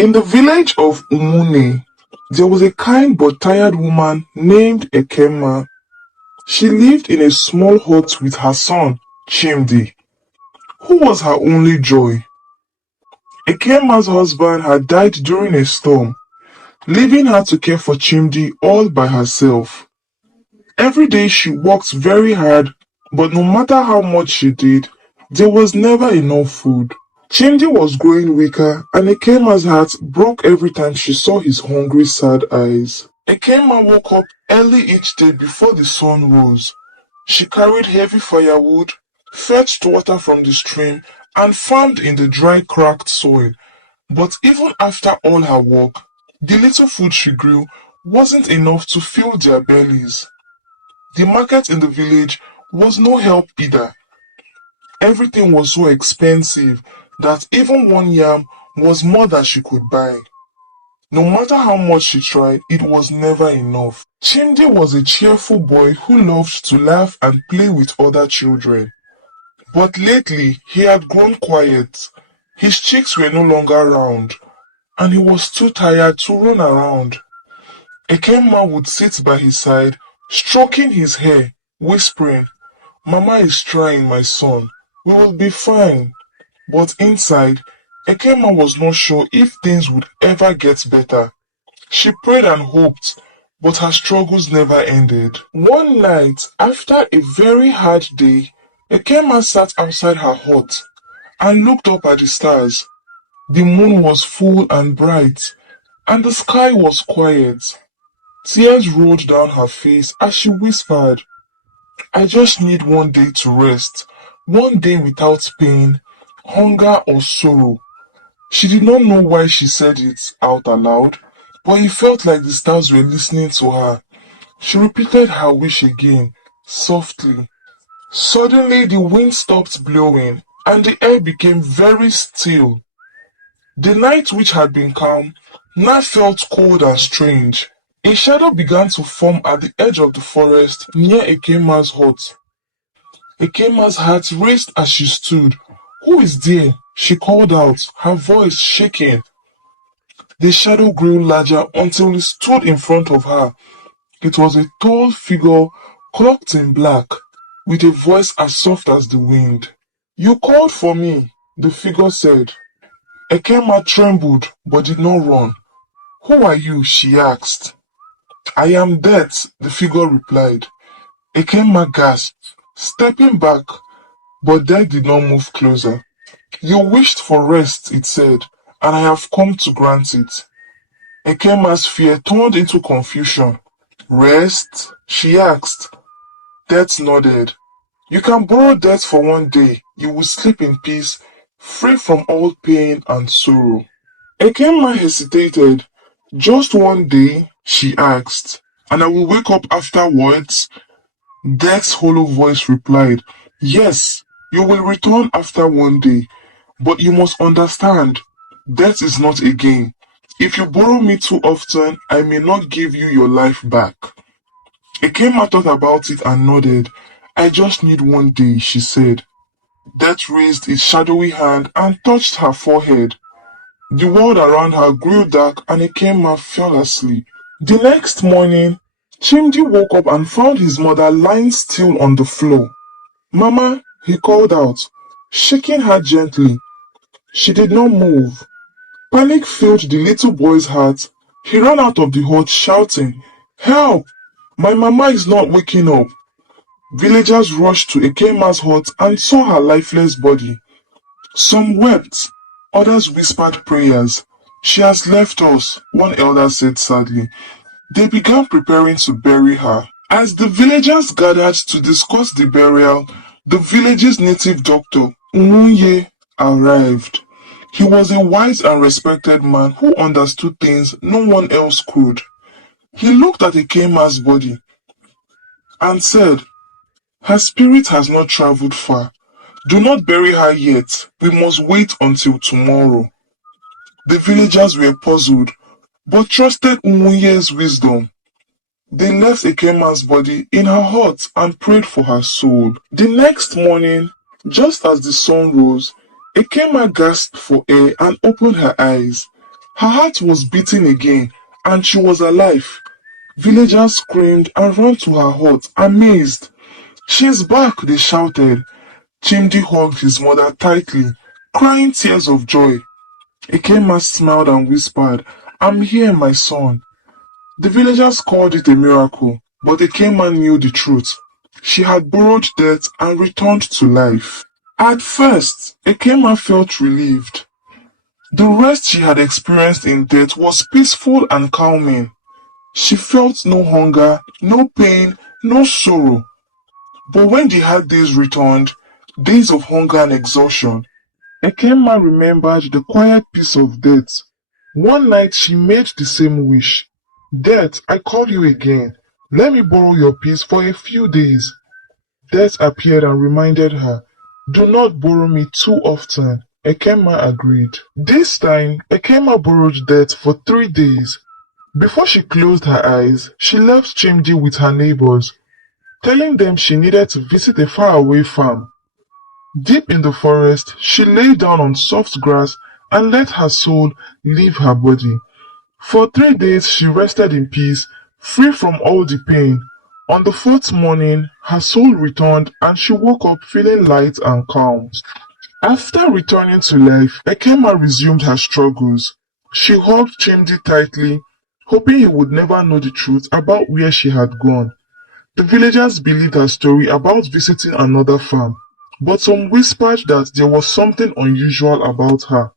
In the village of Umune, there was a kind but tired woman named Ekema. She lived in a small hut with her son, Chimdi, who was her only joy. Ekema's husband had died during a storm, leaving her to care for Chimdi all by herself. Every day she worked very hard, but no matter how much she did, there was never enough food. Chimdi was growing weaker, and Ekema's heart broke every time she saw his hungry, sad eyes. Ekema woke up early each day before the sun rose. She carried heavy firewood, fetched water from the stream, and farmed in the dry, cracked soil. But even after all her work, the little food she grew wasn't enough to fill their bellies. The market in the village was no help either. Everything was so expensive that even one yam was more than she could buy. No matter how much she tried, it was never enough. Chimdi was a cheerful boy who loved to laugh and play with other children. But lately, he had grown quiet. His cheeks were no longer round, and he was too tired to run around. Ekema would sit by his side, stroking his hair, whispering, "Mama is trying, my son. We will be fine." But inside, Ekema was not sure if things would ever get better. She prayed and hoped, but her struggles never ended. One night, after a very hard day, Ekema sat outside her hut and looked up at the stars. The moon was full and bright, and the sky was quiet. Tears rolled down her face as she whispered, "I just need one day to rest, one day without pain, hunger or sorrow." She did not know why she said it out aloud, but it felt like the stars were listening to her. She repeated her wish again, softly. Suddenly the wind stopped blowing, and the air became very still. The night, which had been calm, now felt cold and strange. A shadow began to form at the edge of the forest near Ekema's hut. Ekema's heart raced as she stood. "Who is there?" she called out, her voice shaking. The shadow grew larger until it stood in front of her. It was a tall figure cloaked in black, with a voice as soft as the wind. "You called for me," the figure said. Ekema trembled but did not run. "Who are you?" she asked. "I am Death," the figure replied. Ekema gasped, stepping back, but Death did not move closer. "You wished for rest," it said, "and I have come to grant it." Ekema's fear turned into confusion. "Rest?" she asked. Death nodded. "You can borrow death for one day. You will sleep in peace, free from all pain and sorrow." Ekema hesitated. "Just one day?" she asked. "And I will wake up afterwards?" Death's hollow voice replied, "Yes, you will return after one day, but you must understand, death is not a game. If you borrow me too often, I may not give you your life back." Ekema thought about it and nodded. "I just need one day," she said. Death raised its shadowy hand and touched her forehead. The world around her grew dark and Ekema fell asleep. The next morning, Chimdi woke up and found his mother lying still on the floor. "Mama," he called out, shaking her gently. She did not move. Panic filled the little boy's heart. He ran out of the hut shouting, "Help! My mama is not waking up." Villagers rushed to Ekema's hut and saw her lifeless body. Some wept, others whispered prayers. "She has left us," one elder said sadly. They began preparing to bury her. As the villagers gathered to discuss the burial, the village's native doctor, Umunye, arrived. He was a wise and respected man who understood things no one else could. He looked at Ekema's body and said, "Her spirit has not traveled far. Do not bury her yet. We must wait until tomorrow." The villagers were puzzled, but trusted Umunye's wisdom. They left Ekema's body in her hut and prayed for her soul. The next morning, just as the sun rose, Ekema gasped for air and opened her eyes. Her heart was beating again, and she was alive. Villagers screamed and ran to her hut, amazed. "She's back!" they shouted. Chimdi hugged his mother tightly, crying tears of joy. Ekema smiled and whispered, "I'm here, my son." The villagers called it a miracle, but Ekema knew the truth. She had borrowed death and returned to life. At first, Ekema felt relieved. The rest she had experienced in death was peaceful and calming. She felt no hunger, no pain, no sorrow. But when the hard days returned, days of hunger and exhaustion, Ekema remembered the quiet peace of death. One night she made the same wish. "Death, I call you again. Let me borrow your peace for a few days." Death appeared and reminded her, "Do not borrow me too often." Ekema agreed. This time, Ekema borrowed Death for 3 days. Before she closed her eyes, she left Chimdi with her neighbors, telling them she needed to visit a faraway farm. Deep in the forest, she lay down on soft grass and let her soul leave her body. For 3 days she rested in peace, free from all the pain. On the fourth morning, her soul returned and she woke up feeling light and calm. After returning to life, Ekema resumed her struggles. She hugged Chimdi tightly, hoping he would never know the truth about where she had gone. The villagers believed her story about visiting another farm, but some whispered that there was something unusual about her.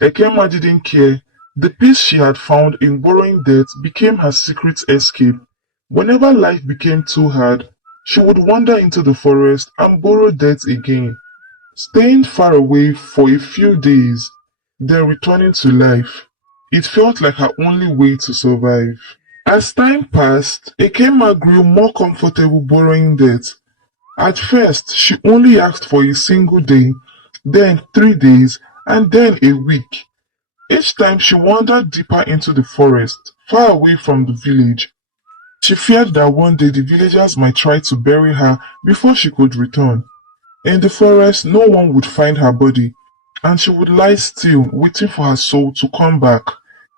Ekema didn't care. The peace she had found in borrowing death became her secret escape. Whenever life became too hard, she would wander into the forest and borrow death again, staying far away for a few days, then returning to life. It felt like her only way to survive. As time passed, Ekema grew more comfortable borrowing death. At first, she only asked for a single day, then 3 days, and then a week. Each time she wandered deeper into the forest, far away from the village. She feared that one day the villagers might try to bury her before she could return. In the forest, no one would find her body, and she would lie still, waiting for her soul to come back.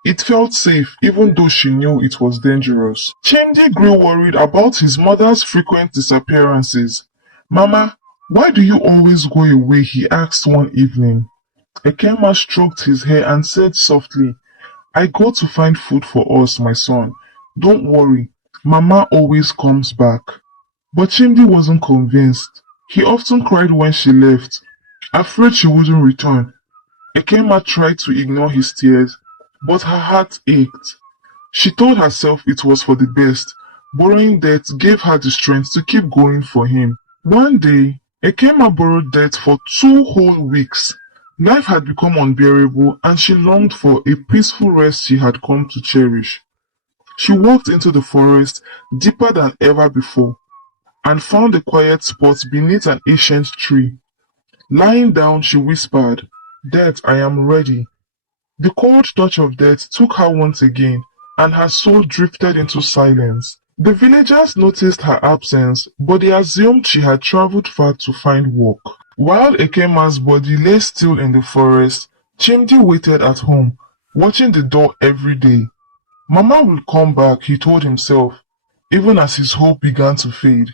It felt safe, even though she knew it was dangerous. Chimdi grew worried about his mother's frequent disappearances. "Mama, why do you always go away?" he asked one evening. Ekema stroked his hair and said softly, "I go to find food for us, my son. Don't worry, Mama always comes back." But Chimdi wasn't convinced. He often cried when she left, afraid she wouldn't return. Ekema tried to ignore his tears, but her heart ached. She told herself it was for the best. Borrowing death gave her the strength to keep going for him. One day, Ekema borrowed death for 2 whole weeks. Life had become unbearable and she longed for a peaceful rest she had come to cherish. She walked into the forest deeper than ever before and found a quiet spot beneath an ancient tree. Lying down, she whispered, "Death, I am ready." The cold touch of death took her once again, and her soul drifted into silence. The villagers noticed her absence, but they assumed she had traveled far to find work. While Ekema's body lay still in the forest, Chimdi waited at home, watching the door every day. Mama will come back, he told himself, even as his hope began to fade.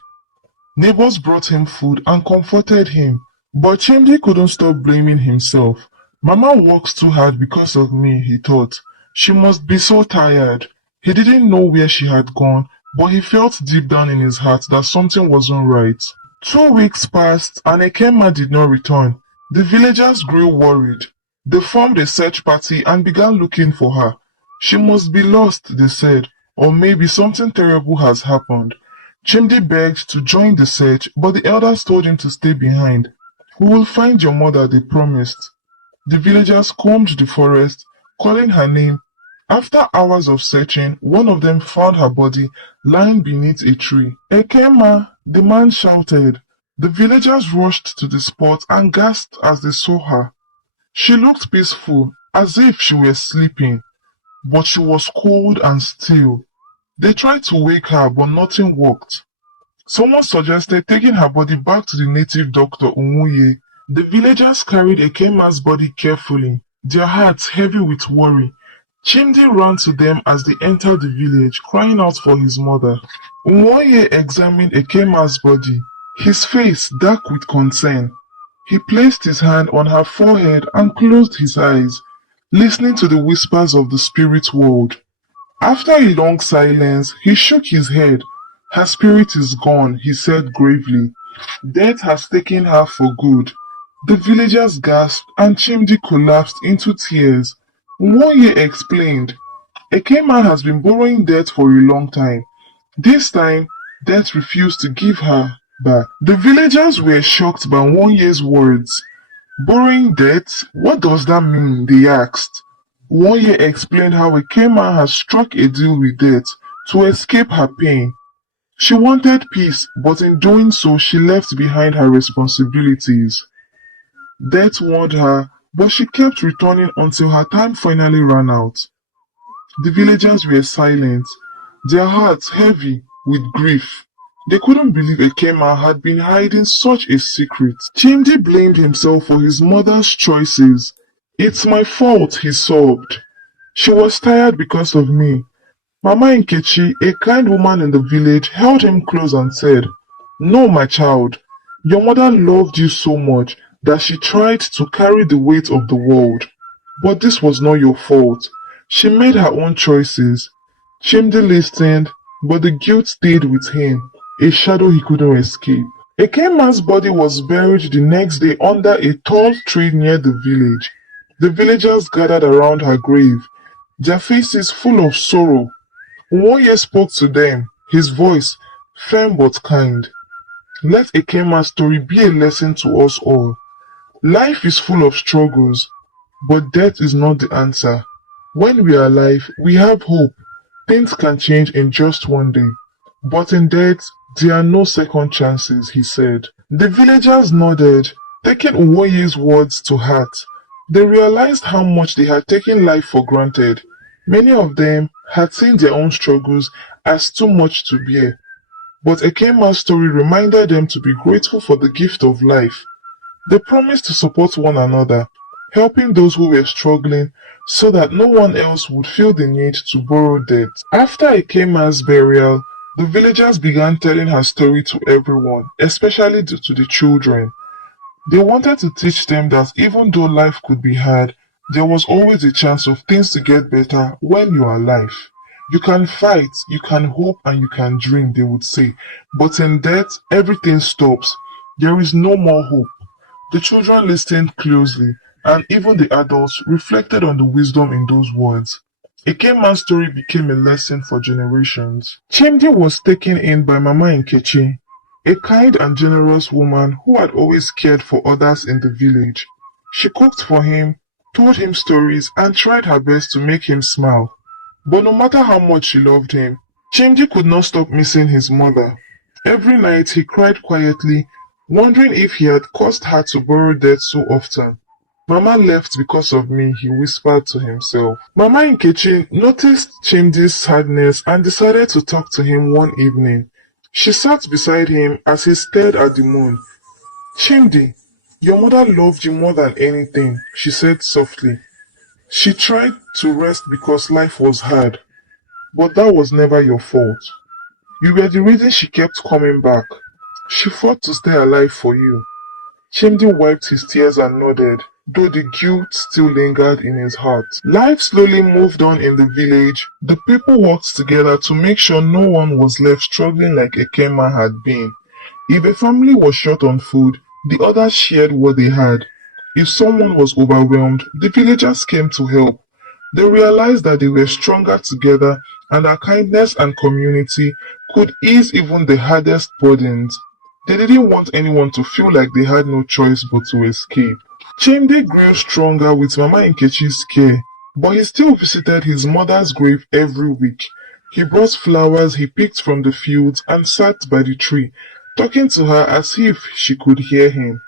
Neighbors brought him food and comforted him, but Chimdi couldn't stop blaming himself. Mama works too hard because of me, he thought. She must be so tired. He didn't know where she had gone, but he felt deep down in his heart that something wasn't right. 2 weeks passed and Ekema did not return. The villagers grew worried. They formed a search party and began looking for her. She must be lost, they said, or maybe something terrible has happened. Chimdi begged to join the search, but the elders told him to stay behind. "We will find your mother," they promised. The villagers combed the forest, calling her name. After hours of searching, one of them found her body lying beneath a tree. "Ekema!" the man shouted. The villagers rushed to the spot and gasped as they saw her. She looked peaceful, as if she were sleeping, but she was cold and still. They tried to wake her, but nothing worked. Someone suggested taking her body back to the native doctor Umuye. The villagers carried Ekema's body carefully. their hearts heavy with worry. Chimdi ran to them as they entered the village, crying out for his mother. Nwoye examined Ekema's body, his face dark with concern. He placed his hand on her forehead and closed his eyes, listening to the whispers of the spirit world. After a long silence, he shook his head. Her spirit is gone, he said gravely. Death has taken her for good. The villagers gasped and Chimdi collapsed into tears. Nwoye explained, Ekema has been borrowing death for a long time. This time, Death refused to give her back. The villagers were shocked by Nwoye's words. Borrowing death? What does that mean? They asked. Nwoye explained how Ekema has struck a deal with Death to escape her pain. She wanted peace, but in doing so she left behind her responsibilities. Death warned her, but she kept returning until her time finally ran out. The villagers were silent, their hearts heavy with grief. They couldn't believe Ekema had been hiding such a secret. Chimdi blamed himself for his mother's choices. It's my fault, he sobbed. She was tired because of me. Mama Nkechi, a kind woman in the village, held him close and said, No, my child, your mother loved you so much that she tried to carry the weight of the world. But this was not your fault. She made her own choices. Chimdi listened, but the guilt stayed with him, a shadow he couldn't escape. Ekema's body was buried the next day under a tall tree near the village. The villagers gathered around her grave, their faces full of sorrow. Nwoye spoke to them, his voice firm but kind. Let Ekema's story be a lesson to us all. Life is full of struggles, but death is not the answer. When we are alive, we have hope. Things can change in just one day. But in death, there are no second chances, he said. The villagers nodded, taking Nwoye's words to heart. They realized how much they had taken life for granted. Many of them had seen their own struggles as too much to bear. But Ekema's story reminded them to be grateful for the gift of life. They promised to support one another, helping those who were struggling so that no one else would feel the need to borrow debt. After Ekema's burial, the villagers began telling her story to everyone, especially to the children. They wanted to teach them that even though life could be hard, there was always a chance of things to get better when you are alive. You can fight, you can hope, and you can dream, they would say. But in death, everything stops. There is no more hope. The children listened closely, and even the adults reflected on the wisdom in those words. Ekema's story became a lesson for generations. Chimdi was taken in by Mama Nkechi, a kind and generous woman who had always cared for others in the village. She cooked for him, told him stories, and tried her best to make him smile. But no matter how much she loved him, Chimdi could not stop missing his mother. Every night he cried quietly, wondering if he had caused her to borrow debt so often. Mama left because of me, he whispered to himself. Mama Nkechi noticed Chimdi's sadness and decided to talk to him one evening. She sat beside him as he stared at the moon. Chimdi, your mother loved you more than anything, she said softly. She tried to rest because life was hard, but that was never your fault. You were the reason she kept coming back. She fought to stay alive for you. Chimdi wiped his tears and nodded, though the guilt still lingered in his heart. Life slowly moved on in the village. The people worked together to make sure no one was left struggling like Ekema had been. If a family was short on food, the others shared what they had. If someone was overwhelmed, the villagers came to help. They realized that they were stronger together and that kindness and community could ease even the hardest burdens. They didn't want anyone to feel like they had no choice but to escape. Chimdi grew stronger with Mama Nkechi's care, but he still visited his mother's grave every week. He brought flowers he picked from the fields and sat by the tree, talking to her as if she could hear him.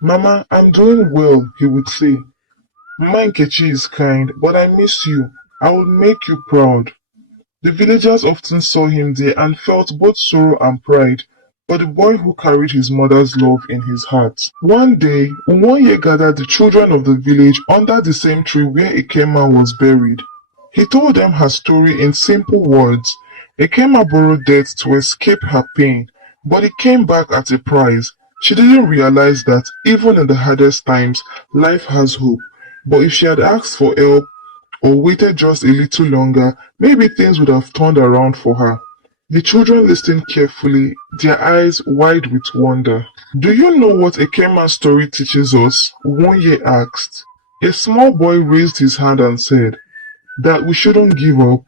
Mama, I'm doing well, he would say. Mama Nkechi is kind, but I miss you. I will make you proud. The villagers often saw him there and felt both sorrow and pride. for the boy who carried his mother's love in his heart. One day, Umoye gathered the children of the village under the same tree where Ekema was buried. He told them her story in simple words. Ekema borrowed death to escape her pain, but it came back at a price. She didn't realize that even in the hardest times, life has hope. But if she had asked for help or waited just a little longer, maybe things would have turned around for her. The children listened carefully, their eyes wide with wonder. Do you know what Ekema's story teaches us? Wonye asked. A small boy raised his hand and said, that we shouldn't give up.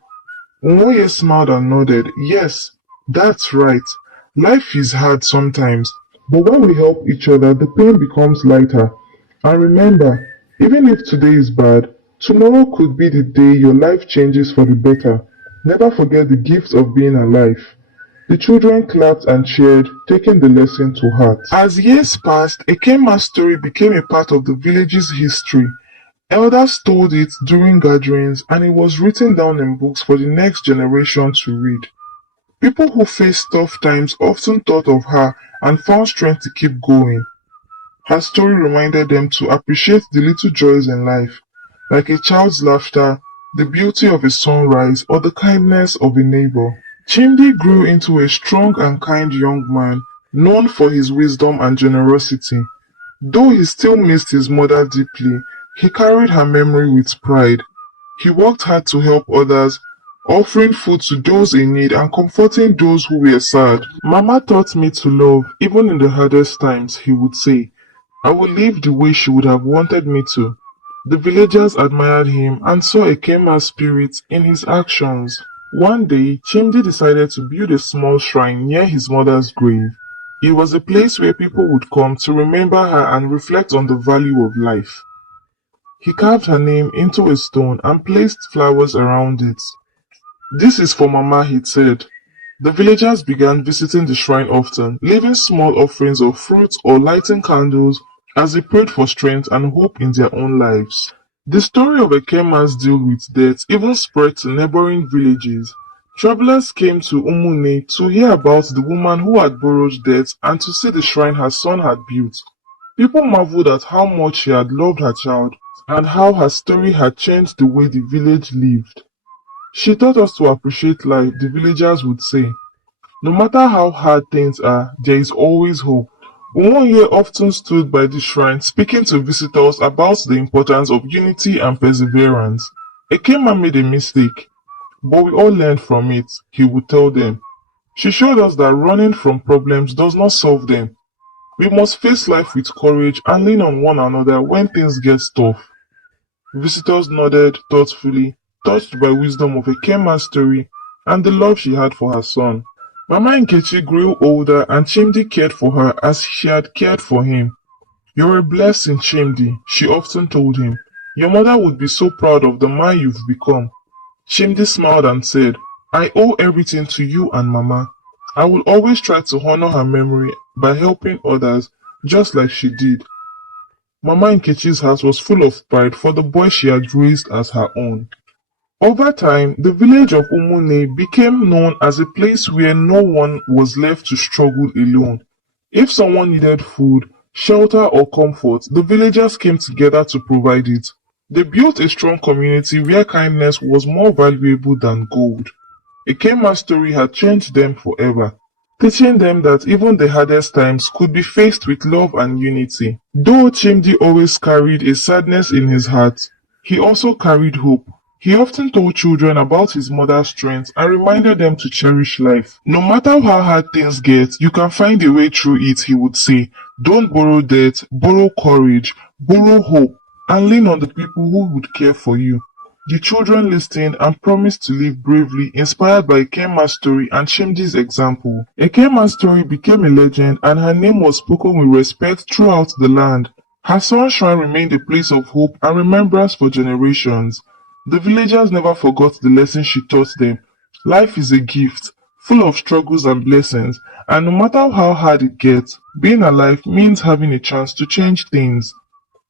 Nwoye smiled and nodded. Yes, that's right. Life is hard sometimes, but when we help each other, the pain becomes lighter. And remember, even if today is bad, tomorrow could be the day your life changes for the better. Never forget the gift of being alive. The children clapped and cheered, taking the lesson to heart. As years passed, Ekema's story became a part of the village's history. Elders told it during gatherings, and it was written down in books for the next generation to read. People who faced tough times often thought of her and found strength to keep going. Her story reminded them to appreciate the little joys in life, like a child's laughter, the beauty of a sunrise, or the kindness of a neighbor. Chimdi grew into a strong and kind young man, known for his wisdom and generosity. Though he still missed his mother deeply, he carried her memory with pride. He worked hard to help others, offering food to those in need and comforting those who were sad. Mama taught me to love, even in the hardest times, he would say. I would live the way she would have wanted me to. The villagers admired him and saw Ekema's spirit in his actions. One day, Chimdi decided to build a small shrine near his mother's grave. It was a place where people would come to remember her and reflect on the value of life. He carved her name into a stone and placed flowers around it. This is for Mama, he said. The villagers began visiting the shrine often, leaving small offerings of fruits or lighting candles as they prayed for strength and hope in their own lives. The story of Ekema's deal with death even spread to neighboring villages. Travelers came to Umune to hear about the woman who had borrowed death and to see the shrine her son had built. People marveled at how much she had loved her child and how her story had changed the way the village lived. She taught us to appreciate life, the villagers would say. No matter how hard things are, there is always hope. Umoye often stood by the shrine speaking to visitors about the importance of unity and perseverance. Ekema made a mistake, but we all learned from it, he would tell them. She showed us that running from problems does not solve them. We must face life with courage and lean on one another when things get tough. Visitors nodded thoughtfully, touched by wisdom of Ekema's story and the love she had for her son. Mama Nkechi grew older and Chimdi cared for her as she had cared for him. You're a blessing, Chimdi, she often told him. Your mother would be so proud of the man you've become. Chimdi smiled and said, I owe everything to you and Mama. I will always try to honor her memory by helping others, just like she did. Mama Nkechi's heart was full of pride for the boy she had raised as her own. Over time, the village of Umune became known as a place where no one was left to struggle alone. If someone needed food, shelter or comfort, the villagers came together to provide it. They built a strong community where kindness was more valuable than gold. Ekema's story had changed them forever, teaching them that even the hardest times could be faced with love and unity. Though Chimdi always carried a sadness in his heart, he also carried hope. He often told children about his mother's strength and reminded them to cherish life. No matter how hard things get, you can find a way through it, he would say. Don't borrow debt, borrow courage, borrow hope, and lean on the people who would care for you. The children listened and promised to live bravely, inspired by Ekema's story and Chimdi's example. Ekema's story became a legend and her name was spoken with respect throughout the land. Her son's shrine remained a place of hope and remembrance for generations. The villagers never forgot the lesson she taught them. Life is a gift, full of struggles and blessings, and no matter how hard it gets, being alive means having a chance to change things.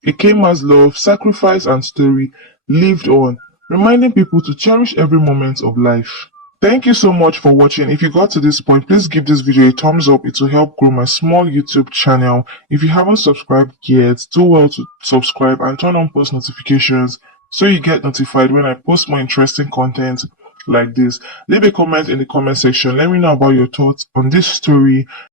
Ekema's love, sacrifice and story lived on, reminding people to cherish every moment of life. Thank you so much for watching. If you got to this point, please give this video a thumbs up. It will help grow my small YouTube channel. If you haven't subscribed yet, do well to subscribe and turn on post notifications so you get notified when I post more interesting content like this. Leave a comment in the comment section. Let me know about your thoughts on this story.